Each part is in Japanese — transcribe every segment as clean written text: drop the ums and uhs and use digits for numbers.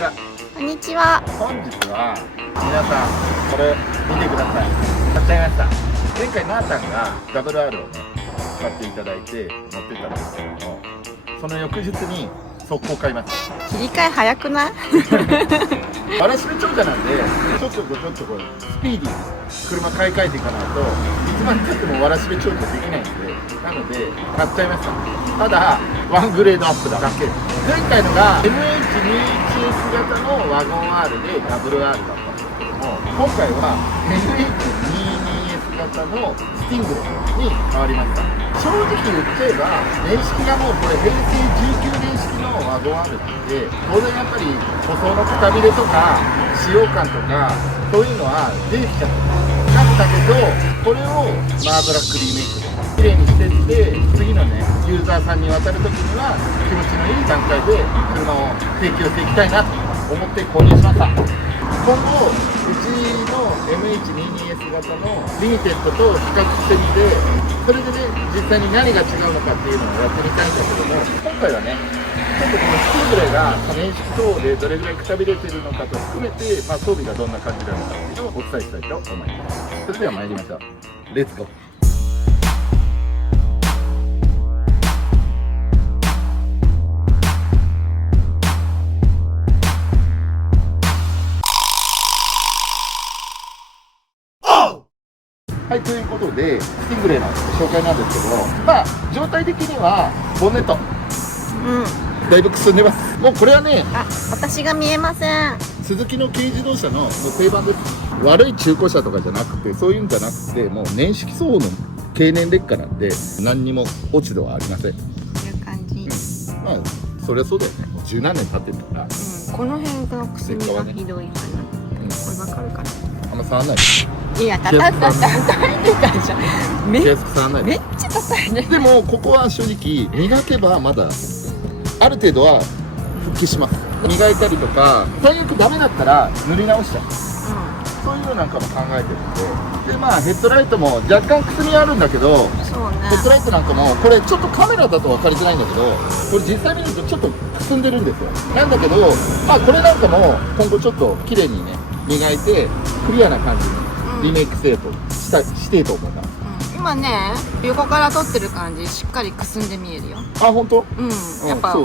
ちは。こんにちは。本日は皆さんこれ見てください。買っちゃいました。前回なーたんが WR をね買っていただいて持ってったんですけども、その翌日に速攻買いました。切り替え早くない？わらしべ長者なんでちょっとこうスピーディーに車買い替えていかないといつまでたってもわらしべ長者できないんで、なので買っちゃいました。ただワングレードアップだけ。前回のが MH21 型のワゴン R で WR だったんですけども、今回は MH22S 型のスティングレーに変わりました。正直言っちゃえば年式がもうこれ平成19年式のワゴン R なんで、当然やっぱり塗装のくたびれとか使用感とかそういうのは出てきちゃったんだけど、これをマーブラックリメイクで綺麗にしてって次のねユーザーさんに渡るときには気持ちのいい段階で車を提供していきたいなと思って購入しました。今後うちの MH22S 型のリミテッドと比較してみて、それでね実際に何が違うのかっていうのをやってみたいんだけども、今回はねちょっとこのスティングレーが年式等でどれぐらいくたびれてるのかと含めて、装備がどんな感じなのかっていうのをお伝えしたいと思います。それでは参りましょう。レッツゴー。はい、ということでスティングレーの紹介なんですけど、状態的にはボンネットだいぶくすんでます。もうこれはね、私が見えません。スズキの軽自動車のもう定番です。悪い中古車とかじゃなくて、そういうんじゃなくて、もう年式相応の経年劣化なんで何にも落ち度はありません。こういう感じ。そりゃそうだよね。もう十何年経ってるから、この辺がくすみがひどいかな。これわかるかな。あんま触らない。いや、叩いてたじゃん。めっ触らない。めっちゃ叩いて。でもここは正直磨けばまだある程度は復帰します。磨いたりとか、最悪ダメだったら塗り直しちゃう。そういうのなんかも考えてるんで、ヘッドライトも若干くすみあるんだけど、そうね。ヘッドライトなんかもこれちょっとカメラだと分かりづらいんだけど、これ実際見るとちょっとくすんでるんですよ。なんだけど、これなんかも今後ちょっと綺麗にね磨いてクリアな感じにリメイクしていと思います。今ね、横から撮ってる感じしっかりくすんで見えるよ。本当？やっぱそう。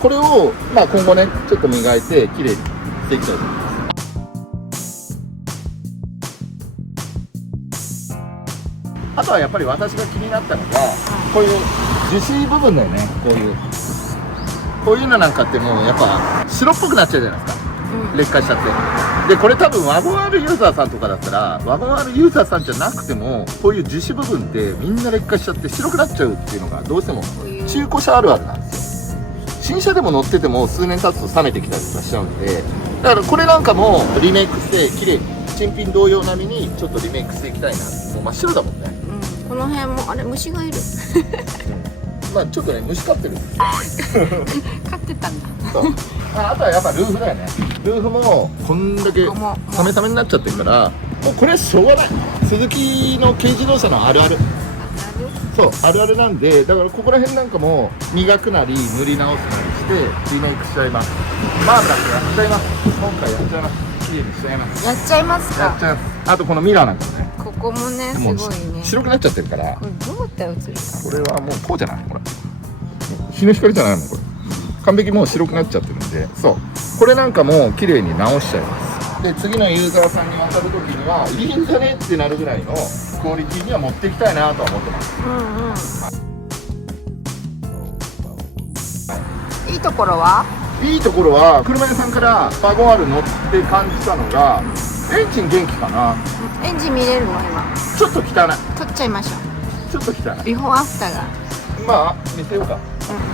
これを今後ねちょっと磨いて綺麗にしていきたいと思います。あとはやっぱり私が気になったのが、こういう樹脂部分だよね。こういうのなんかってもうやっぱ白っぽくなっちゃうじゃないですか。劣化しちゃって。でこれ多分ワゴン R ユーザーさんとかだったら、ワゴン R ユーザーさんじゃなくてもこういう樹脂部分ってみんな劣化しちゃって白くなっちゃうっていうのがどうしても中古車あるあるなんですよ。新車でも乗ってても数年経つと冷めてきたりとかしちゃうんで、だからこれなんかもリメイクして綺麗に新品同様並みにちょっとリメイクしていきたいな。もう真っ白だもんね。この辺も虫がいる。ちょっとね虫飼ってるんですよ。飼ってたんだ。そうあとはやっぱルーフだよね。ルーフもこんだけサメサメになっちゃってるから、もうこれはしょうがない。スズキの軽自動車のあるある。そうあるあるなんで、だからここら辺なんかも磨くなり塗り直すなりしてリメイクしちゃいます。マーブラックやっちゃいます。今回やっちゃいます。綺麗にしちゃいます。やっちゃいますか。やっちゃいます。あとこのミラーなんかもね、ここもねすもうごいね。白くなっちゃってるから、これどうやって映るか。これはもうこうじゃない。これ日の光じゃないもん。これ完璧もう白くなっちゃってるんで、そうこれなんかも綺麗に直しちゃいます。で次のユーザーさんに渡る時にはいいんじゃねってなるぐらいのクオリティには持っていきたいなとは思ってます。いいところはいいところは車屋さんからワゴン R 乗って感じたのが、エンジン元気かな。エンジン見れるの今。ちょっと汚い。撮っちゃいましょちょっと汚い。う。ビフォーアフターが。見せようか。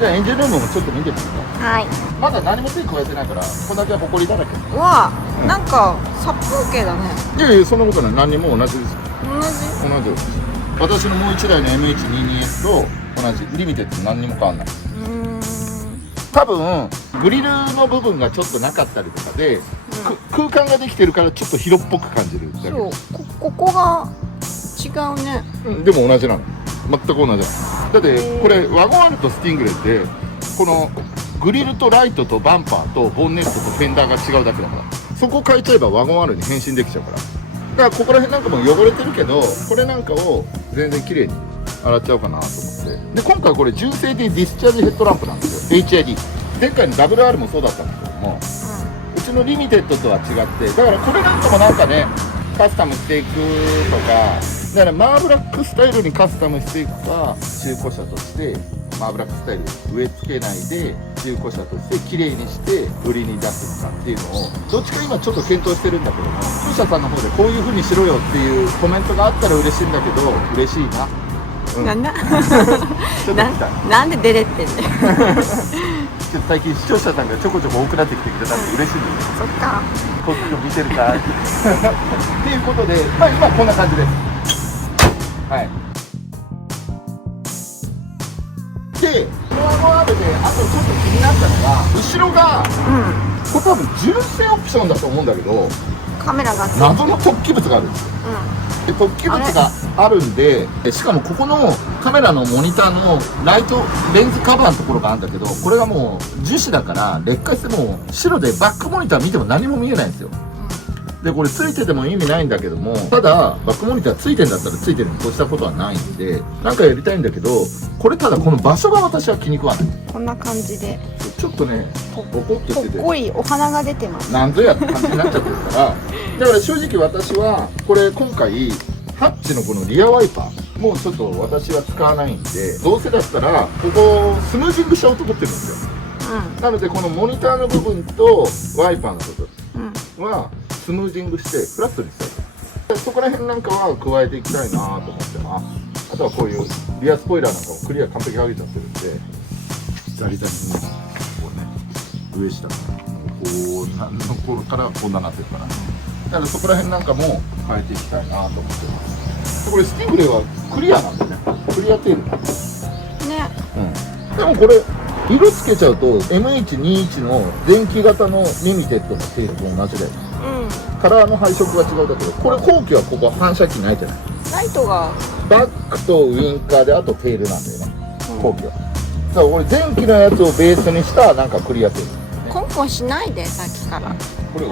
じゃあエンジンルームもちょっと見てみようか。はい。まだ何も手加えてないから、こんだけホコリだらけ。うわ、なんか殺風景だね。いやいや、そんなことない。何にも同じです。同じ。同じ。私のもう1台の MH22S と同じリミテッド、何にも変わんない。多分グリルの部分がちょっとなかったりとかで、空間ができてるからちょっと広っぽく感じるだけ。そう、ここが違うね。でも同じなの。全く同じ。だってこれワゴン R とスティングレーってこのグリルとライトとバンパーとボンネットとフェンダーが違うだけだから、そこ変えちゃえばワゴン R に変身できちゃうから。だからここら辺なんかも汚れてるけど、これなんかを全然綺麗に洗っちゃおうかなと思って。で今回これ純正でディスチャージヘッドランプなんですよ、 HID。 前回の WR もそうだったんですけども、うちのリミテッドとは違って、だからこれなんかもなんかねカスタムしていくとか、だからマーブラックスタイルにカスタムしていくか、中古車としてマーブラックスタイル植え付けないで中古車として綺麗にして売りに出すかっていうのをどっちか今ちょっと検討してるんだけども、商社さんの方でこういう風にしろよっていうコメントがあったら嬉しいんだけど、嬉しいな、うん、なんだちょっと来たなんで出れってんねちょっと最近視聴者さんがちょこちょこ多くなってきてくれたんで嬉しいんですよ。そっか。こっちを見てるかっていうことで、まあ今こんな感じです。はい。で、このワゴン R であとちょっと気になったのが、後ろがこれ多分純正オプションだと思うんだけど、カメラがついてる。謎の突起物があるんですよ。で突起物があるんで、しかもここのカメラのモニターのライトレンズカバーのところがあるんだけど、これがもう樹脂だから劣化しても白でバックモニター見ても何も見えないんですよ。でこれついてても意味ないんだけども、ただバックモニターついてんだったらついてるに越したことはないんで、なんかやりたいんだけど、これただこの場所が私は気に食わない。こんな感じでちょっとねボコッとしててぽっこいお花が出てます。なんぞやって感じになっちゃってるからだから正直私はこれ今回ハッチのこのリアワイパーもうちょっと私は使わないんで、どうせだったらここスムージングしちゃおうと思ってるんですよ。なのでこのモニターの部分とワイパーの部分はスムージングしてフラットにしたい。そこら辺なんかは加えていきたいなと思ってます。あとはこういうリアスポイラーなんかもクリア完璧上げちゃってるんで、ザリザリにね、こうね上下こう何の頃からこんなになってるから、だからそこら辺なんかも変えていきたいなと思ってます。これスティングレーはクリアなんだよね、クリアテールなんですね。でもこれ色つけちゃうと M121 の電気型のリミテッドのテールと同じで、カラーの配色が違うだけど、これ後期はここ反射機ないじゃない。ライトがバックとウインカーであとテールなんだよね、後期は。だからこれ前期のやつをベースにしたなんかクリアテール、ね、コンコンしないでさっきから。これで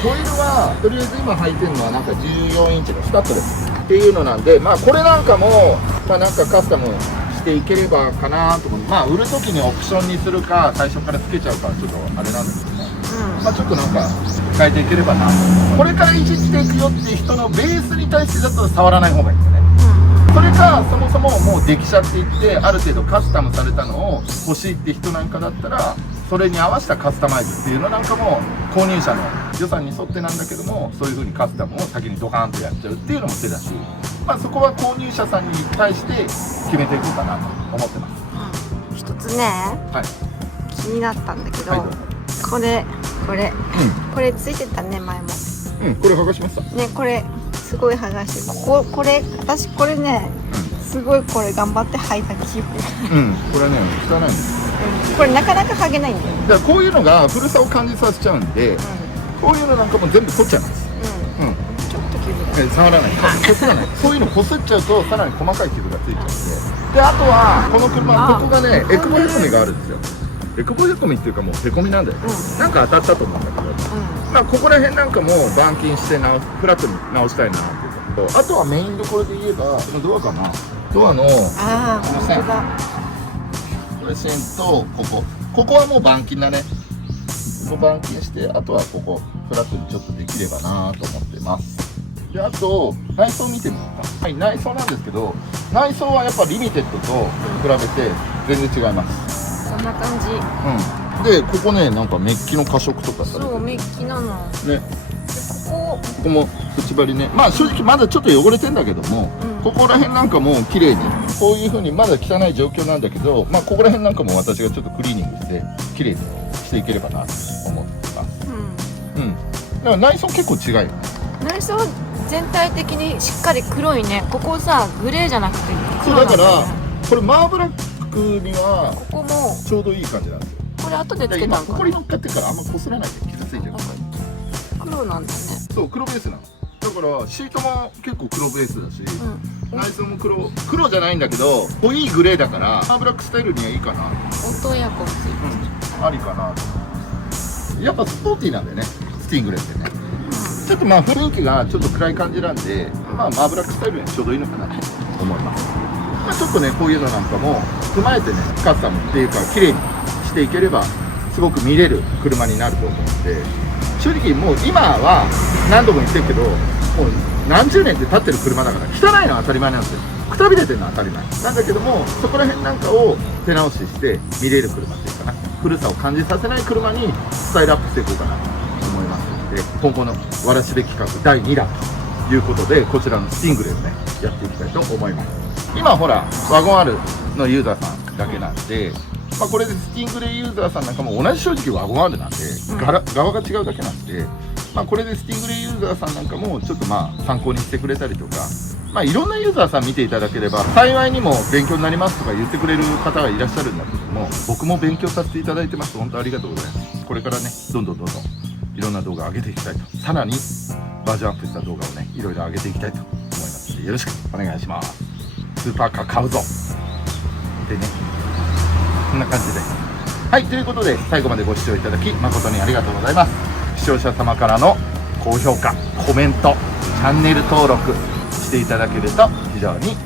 ホイールはとりあえず今履いてるのはなんか14インチのスタッドですっていうのなんで、まあこれなんかもまあなんかカスタムしていければかなと思って、まあ売る時にオプションにするか最初からつけちゃうかちょっとあれなんですけどね、まあちょっとなんか変えていければな。これからいじっていくよっていう人のベースに対してだと触らない方がいいんですよね。それかそもそももうできちゃっていってある程度カスタムされたのを欲しいって人なんかだったら、それに合わせたカスタマイズっていうのなんかも購入者の予算に沿ってなんだけども、そういう風にカスタムを先にドカーンとやっちゃうっていうのも手だし、まあそこは購入者さんに対して決めていこうかなと思ってます。一つね、はい、気になったんだけど、はい、これついてたね前も。これ剥がしました。ね、これすごい剥がして、これ私これね、すごいこれ頑張って履いた気分。これね汚いんです。これなかなか剥げないんだよ。だからこういうのが古さを感じさせちゃうんで、こういうのなんかも全部取っちゃいます。ちょっと傷が。触らない。こすらない。そういうのこすっちゃうとさらに細かい傷がついちゃうんで。であとはこの車ここがねエクボへこみがあるんですよ。エクボへこみっていうかもうへこみなんだよ。なんか当たったと思うんだけど、まあここら辺なんかも板金してフラットに直したいなっていうのと、あとはメインどころで言えばこのドアかな。ドアのこの線。これ線とここはもう板金だね。ここ板金して、あとはここフラットにちょっとできればなと思ってます。であと内装見てみようか。はい、内装なんですけど、内装はやっぱリミテッドと比べて全然違います。こんな感じ。でここねなんかメッキの過色とかされてる。そうメッキなのね。ここも縁張りね。まあ正直まだちょっと汚れてんだけども、ここら辺なんかもう綺麗にこういう風にまだ汚い状況なんだけど、まあここら辺なんかも私がちょっとクリーニングして綺麗にしていければなと思ってます。だから内装結構違うよね。内装全体的にしっかり黒いね。ここさグレーじゃなくて黒そうなんだよね。だからこれマーブラックにはここもちょうどいい感じなんですよ。これ後でつけたんかな。今ここに乗っかってからあんまこすらないで傷ついてるから。黒なんだね。そう黒ベースなの。だからシートも結構黒ベースだし、うん、内装も黒じゃないんだけど濃いグレーだからカーブラックスタイルにはいいかな。オートエアコンついてる、ありかなと。やっぱスポーティーなんだよね、スティングレーってね。ちょっとまあ雰囲気がちょっと暗い感じなんで、まあマーブラックスタイルにちょうどいいのかなと思います。まあ、ちょっとねこういうのなんかも踏まえてねカスタムっていうか綺麗にしていければすごく見れる車になると思うので、正直もう今は何度も言ってるけど、もう何十年って経ってる車だから汚いのは当たり前なんですよ。くたびれてるのは当たり前なんだけども、そこら辺なんかを手直しして見れる車っていうかな、古さを感じさせない車にスタイルアップしていこうかなと思いますので、今後のわらしべ企画第2弾ということでこちらのスティングレーをねやっていきたいと思います。今ほらワゴン R のユーザーさんだけなんで、まあ、これでスティングレーユーザーさんなんかも同じ正直ワゴン R なんで、側が違うだけなんで、まあ、これでスティングレーユーザーさんなんかもちょっとまあ参考にしてくれたりとか、まあ、いろんなユーザーさん見ていただければ幸いにも勉強になりますとか言ってくれる方がいらっしゃるんだけども、僕も勉強させていただいてます。本当ありがとうございます。これからねどんどんいろんな動画上げていきたいと、さらにバージョンアップした動画をねいろいろ上げていきたいと思いますのでよろしくお願いします。スーパーカー買うぞでね、こんな感じで、はい、ということで最後までご視聴いただき誠にありがとうございます。視聴者様からの高評価、コメント、チャンネル登録していただけると非常に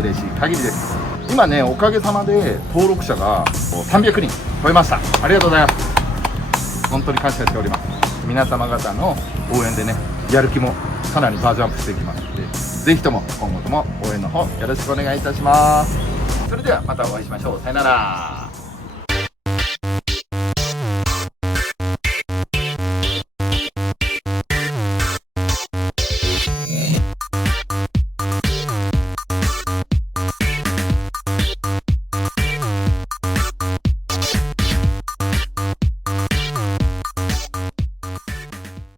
嬉しい限りです。今ねおかげさまで登録者が300人超えました。ありがとうございます。本当に感謝しております。皆様方の応援でねやる気もさらにバージョンアップしていきますので、ぜひとも今後とも応援の方よろしくお願いいたします。それではまたお会いしましょう。さよなら。